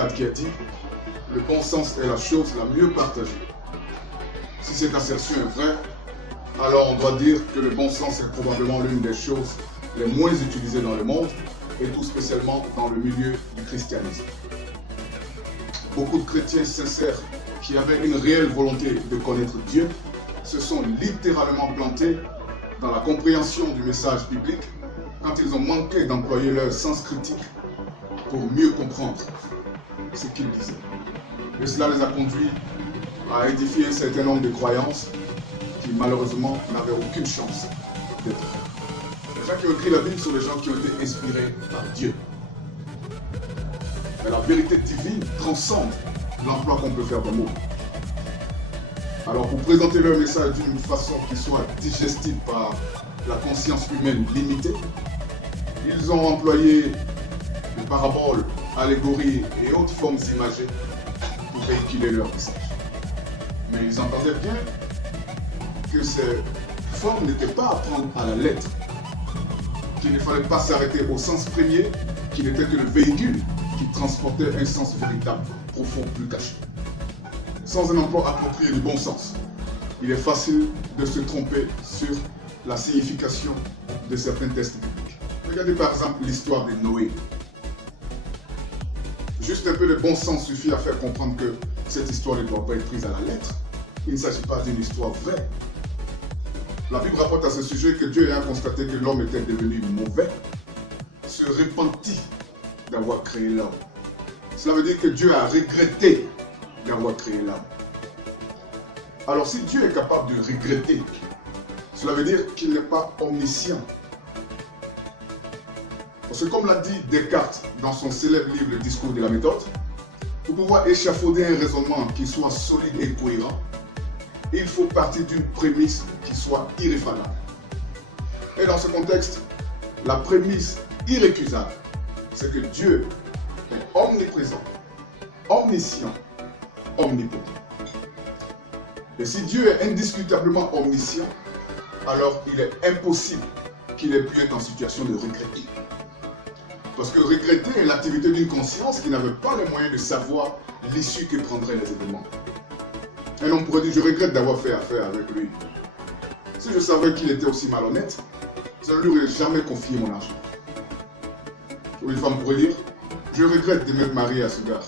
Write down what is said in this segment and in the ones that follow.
Socrate qui a dit « Le bon sens est la chose la mieux partagée ». Si cette assertion est vraie, alors on doit dire que le bon sens est probablement l'une des choses les moins utilisées dans le monde, et tout spécialement dans le milieu du christianisme. Beaucoup de chrétiens sincères qui avaient une réelle volonté de connaître Dieu se sont littéralement plantés dans la compréhension du message biblique quand ils ont manqué d'employer leur sens critique pour mieux comprendre ce qu'il disait. Et cela les a conduits à édifier un certain nombre de croyances qui malheureusement n'avaient aucune chance d'être vraies. Les gens qui ont écrit la Bible sont les gens qui ont été inspirés par Dieu. Mais la vérité divine transcende l'emploi qu'on peut faire de mots. Alors pour présenter leur message d'une façon qui soit digestive par la conscience humaine limitée, ils ont employé des paraboles, allégories et autres formes imagées pour véhiculer leur message. Mais ils entendaient bien que ces formes n'étaient pas à prendre à la lettre, qu'il ne fallait pas s'arrêter au sens premier, qui n'était que le véhicule qui transportait un sens véritable, profond, plus caché. Sans un emploi approprié du bon sens, il est facile de se tromper sur la signification de certains textes bibliques. Regardez par exemple l'histoire de Noé. Juste un peu de bon sens suffit à faire comprendre que cette histoire ne doit pas être prise à la lettre. Il ne s'agit pas d'une histoire vraie. La Bible rapporte à ce sujet que Dieu ayant constaté que l'homme était devenu mauvais, se repentit d'avoir créé l'homme. Cela veut dire que Dieu a regretté d'avoir créé l'homme. Alors si Dieu est capable de regretter, cela veut dire qu'il n'est pas omniscient. Parce que comme l'a dit Descartes dans son célèbre livre Le discours de la méthode, pour pouvoir échafauder un raisonnement qui soit solide et cohérent, il faut partir d'une prémisse qui soit irréfragable. Et dans ce contexte, la prémisse irrécusable, c'est que Dieu est omniprésent, omniscient, omnipotent. Et si Dieu est indiscutablement omniscient, alors il est impossible qu'il ait pu être en situation de regretter. Parce que regretter est l'activité d'une conscience qui n'avait pas les moyens de savoir l'issue que prendraient les événements. Un homme pourrait dire, je regrette d'avoir fait affaire avec lui. Si je savais qu'il était aussi malhonnête, je ne lui aurais jamais confié mon argent. Ou une femme pourrait dire, je regrette de m'être marié à ce gars.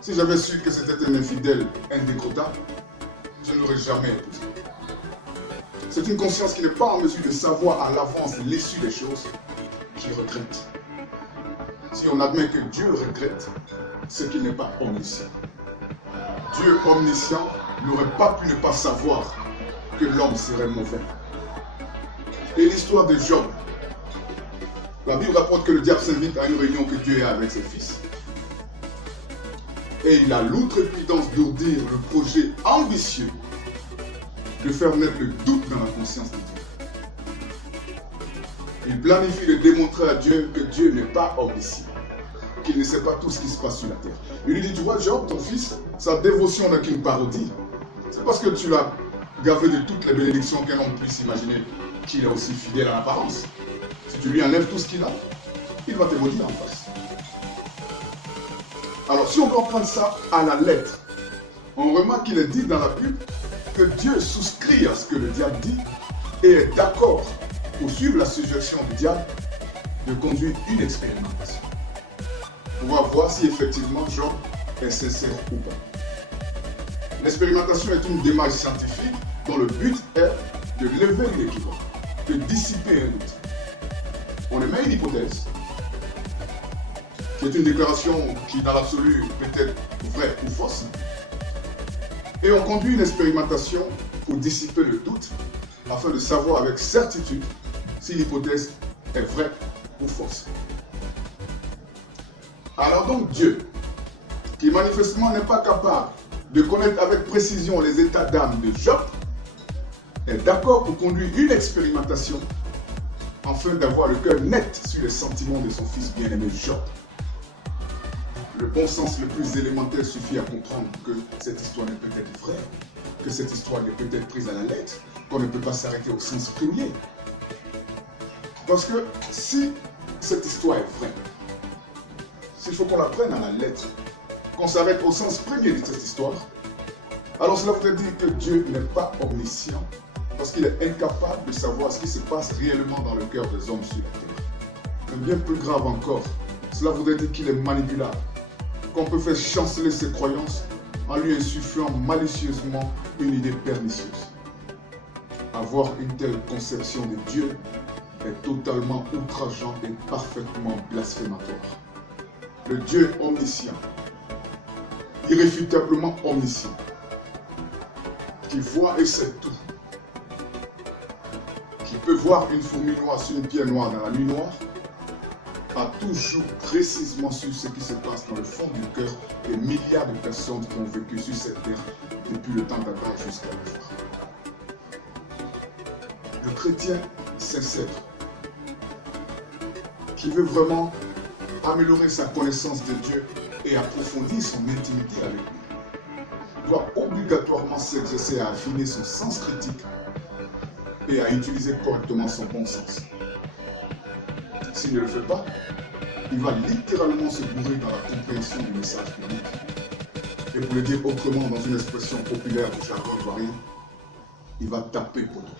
Si j'avais su que c'était un infidèle indécrottable, je ne l'aurais jamais épousé. C'est une conscience qui n'est pas en mesure de savoir à l'avance l'issue des choses qui regrette. Si on admet que Dieu regrette, c'est qu'il n'est pas omniscient. Dieu omniscient n'aurait pas pu ne pas savoir que l'homme serait mauvais. Et l'histoire de Job. La Bible rapporte que le diable s'invite à une réunion que Dieu a avec ses fils. Et il a l'outrepidance d'ourdir le projet ambitieux de faire naître le doute dans la conscience de Dieu. Il planifie de démontrer à Dieu que Dieu n'est pas omniscient, qu'il ne sait pas tout ce qui se passe sur la terre. Il lui dit, tu vois Job, ton fils, sa dévotion n'est qu'une parodie. C'est parce que tu l'as gavé de toutes les bénédictions qu'un homme puisse imaginer qu'il est aussi fidèle en apparence. Si tu lui enlèves tout ce qu'il a, il va te maudire en face. Alors si on comprend ça à la lettre, on remarque qu'il est dit dans la Bible que Dieu souscrit à ce que le diable dit et est d'accord pour suivre la suggestion du diable de conduire une expérimentation. On va voir si effectivement Job est sincère ou pas. L'expérimentation est une démarche scientifique dont le but est de lever une équivoque, de dissiper un doute. On émet une hypothèse, qui est une déclaration qui dans l'absolu peut être vraie ou fausse, et on conduit une expérimentation pour dissiper le doute afin de savoir avec certitude si l'hypothèse est vraie ou fausse. Alors donc Dieu, qui manifestement n'est pas capable de connaître avec précision les états d'âme de Job, est d'accord pour conduire une expérimentation afin d'avoir le cœur net sur les sentiments de son fils bien-aimé Job. Le bon sens le plus élémentaire suffit à comprendre que cette histoire n'est peut-être vraie, que cette histoire n'est peut-être prise à la lettre, qu'on ne peut pas s'arrêter au sens premier. Parce que si cette histoire est vraie, s'il faut qu'on la prenne à la lettre, qu'on s'arrête au sens premier de cette histoire, alors cela voudrait dire que Dieu n'est pas omniscient, parce qu'il est incapable de savoir ce qui se passe réellement dans le cœur des hommes sur la terre. Mais bien plus grave encore, cela voudrait dire qu'il est manipulable, qu'on peut faire chanceler ses croyances en lui insufflant malicieusement une idée pernicieuse. Avoir une telle conception de Dieu est totalement outrageant et parfaitement blasphématoire. Le Dieu omniscient, irréfutablement omniscient, qui voit et sait tout, qui peut voir une fourmi noire sur une pierre noire dans la nuit noire, a toujours précisément su ce qui se passe dans le fond du cœur des milliards de personnes qui ont vécu sur cette terre depuis le temps d'Adam jusqu'à la fin. Le chrétien sincère, qui veut vraiment améliorer sa connaissance de Dieu et approfondir son intimité avec lui, doit obligatoirement s'exercer à affiner son sens critique et à utiliser correctement son bon sens. S'il ne le fait pas, il va littéralement se bourrer dans la compréhension du message biblique. Et pour le dire autrement, dans une expression populaire du jargon ivoirien, il va taper poteau.